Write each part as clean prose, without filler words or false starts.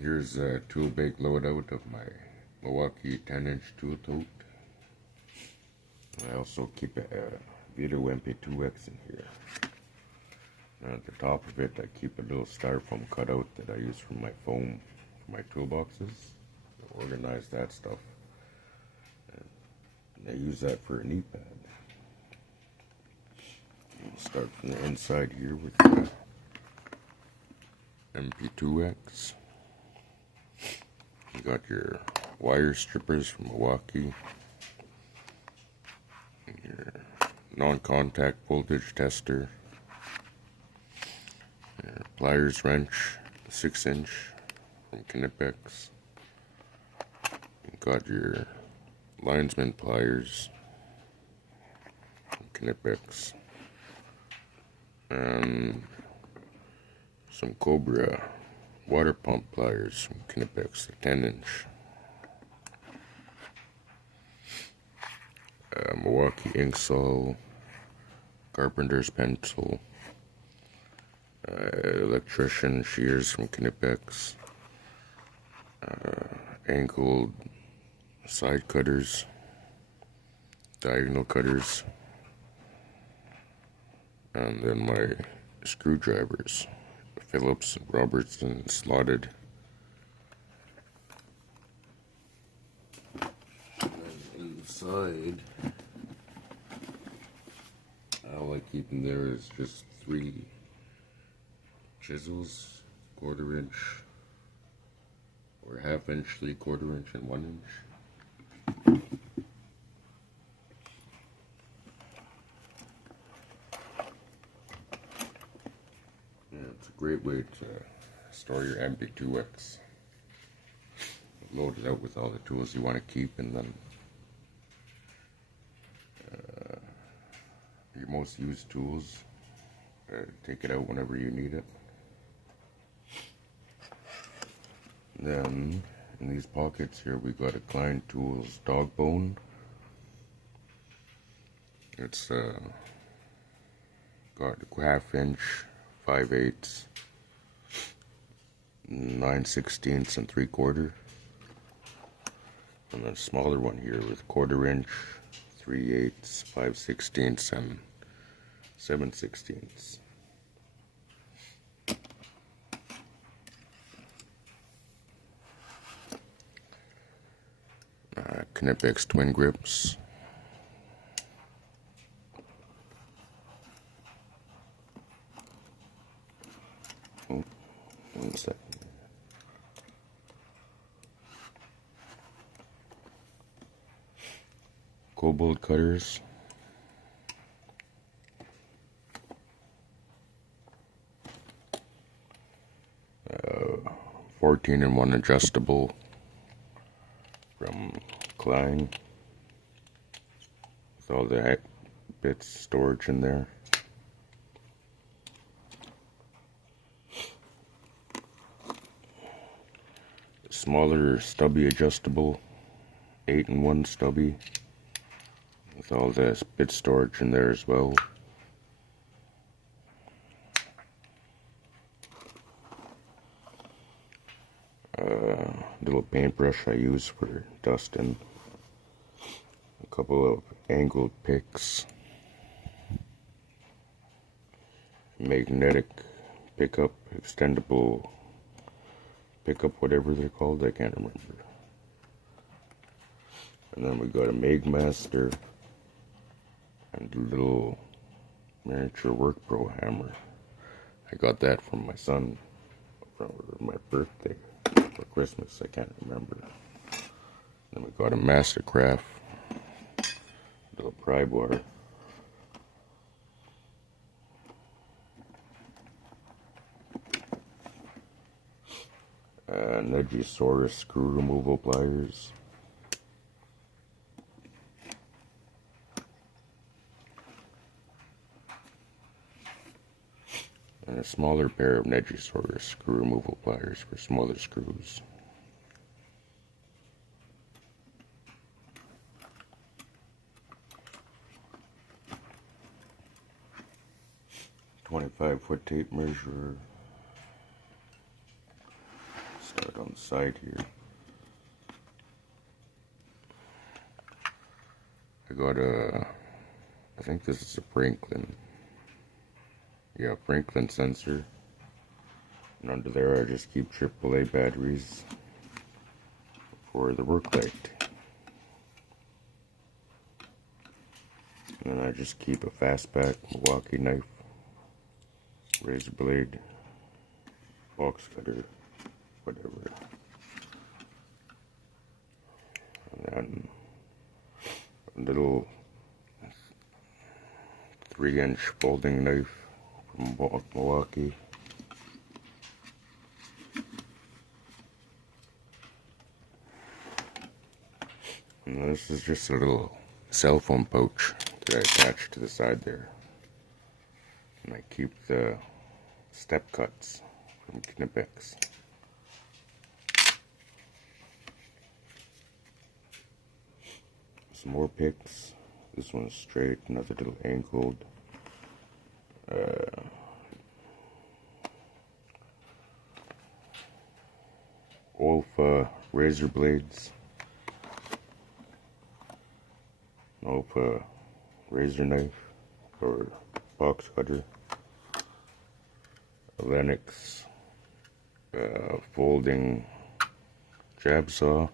Here's a tool bag loadout of my Milwaukee 10-inch tool tote. I also keep a veto mp2x in here. And at the top of it, I keep a little styrofoam cutout that I use for my foam for my toolboxes. I organize that stuff. And I use that for a knee pad. We'll start from the inside here with the mp2x. You got your wire strippers from Milwaukee, your non-contact voltage tester, your pliers wrench, 6-inch from Knipex. You got your linesman pliers from Knipex, and some Cobra water pump pliers from Knipex, the 10-inch. Milwaukee ink saw, carpenter's pencil, electrician shears from Knipex, angled side cutters, diagonal cutters, and then my screwdrivers, Phillips and Robertson slotted. And inside, all I keep in there is just 3 chisels, 1/4 inch, or 1/2 inch, 3/4 inch, and 1 inch. It's a great way to store your mp2x. Load it out with all the tools you want to keep, and then your most used tools, take it out whenever you need it. Then in these pockets here we got a Klein Tools dog bone. It's got a 1/2 inch, 5/8, 9/16, and 3/4. And then a smaller one here with 1/4 inch, 3/8, 5/16, and 7/16. Knipex twin grips. Oh, 1 second. Cobalt cutters. 14-in-1 adjustable from Klein, with all the bits storage in there. Smaller stubby adjustable 8-in-1 stubby, with all the bit storage in there as well. Little paintbrush I use for dusting. A couple of angled picks. Magnetic pickup, extendable pickup, whatever they're called, I can't remember. And then we got a Magmaster and a little miniature Work Pro hammer. I got that from my son for my birthday. For Christmas, I can't remember. Then we got a Mastercraft, little pry bar, Nudgisaurus screw removal pliers, and a smaller pair of Nudgisaurus screw removal pliers for smaller screws. .25-foot tape measure, start on the side here. I got I think this is a Franklin. Yeah, Franklin sensor. And under there I just keep AAA batteries for the work light. And then I just keep a fastback Milwaukee knife, razor blade, box cutter, whatever. And then a little 3-inch folding knife from Milwaukee. And this is just a little cell phone pouch that I attach to the side there. And I keep the step cuts from Knipex. Some more picks. This one's straight, another little angled. Olfa razor blades. Olfa razor knife or box cutter. A Lennox folding jab saw.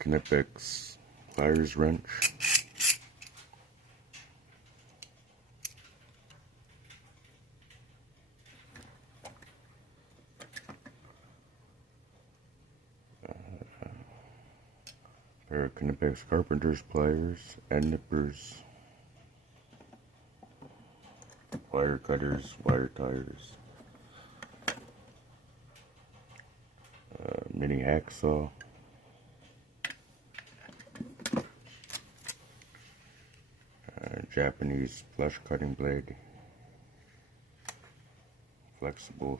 Knipex pliers wrench. Pair of Knipex carpenter's pliers and nippers. Wire cutters, wire tires. Mini hacksaw. Japanese flush cutting blade, flexible.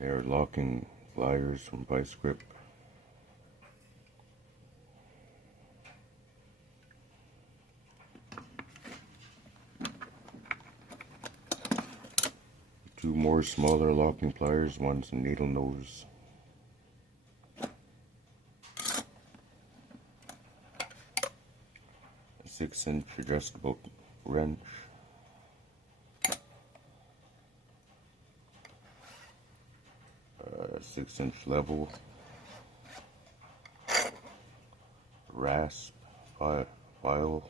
Pair of locking pliers from Vice Grip. Two more smaller locking pliers, one's a needle nose. A 6-inch adjustable wrench. A 6-inch level. Rasp file.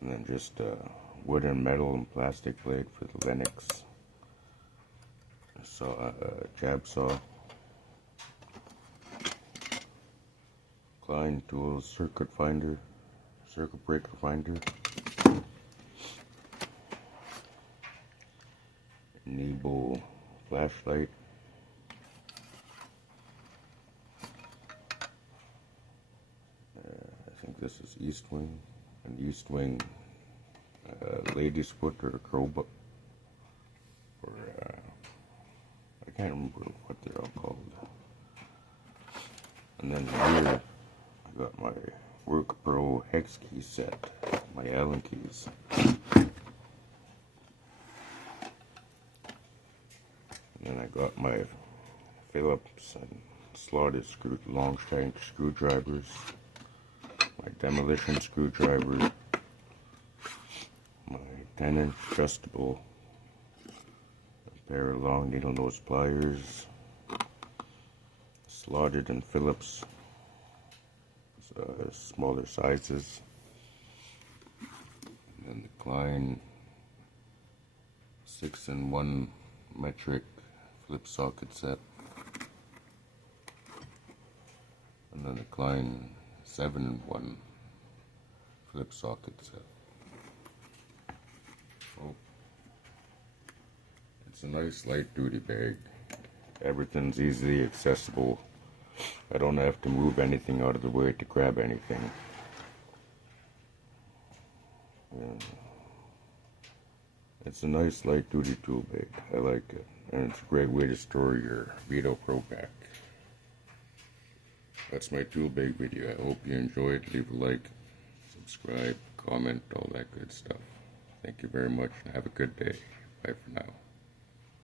And then just a wood and metal and plastic blade for the Lennox saw, jab saw. Klein Tools circuit breaker finder. Nebo flashlight. I think this is East Wing. An East Wing lady's foot or a crowbar. Or I can't remember what they're all called. And then here I got my Work Pro hex key set, my Allen keys. And then I got my Phillips and slotted long shank screwdrivers, my demolition screwdriver, my 10-inch adjustable, a pair of long needle nose pliers, slotted and Phillips, smaller sizes, and then the Klein 6-in-1 metric flip socket set, and then the Klein 7-in-1 flip socket set. Oh, it's a nice light duty bag. Everything's easily accessible. I don't have to move anything out of the way to grab anything. And it's a nice light duty tool bag. I like it. And it's a great way to store your Veto Pro pack. That's my tool bag video. I hope you enjoyed. Leave a like, subscribe, comment, all that good stuff. Thank you very much and have a good day. Bye for now.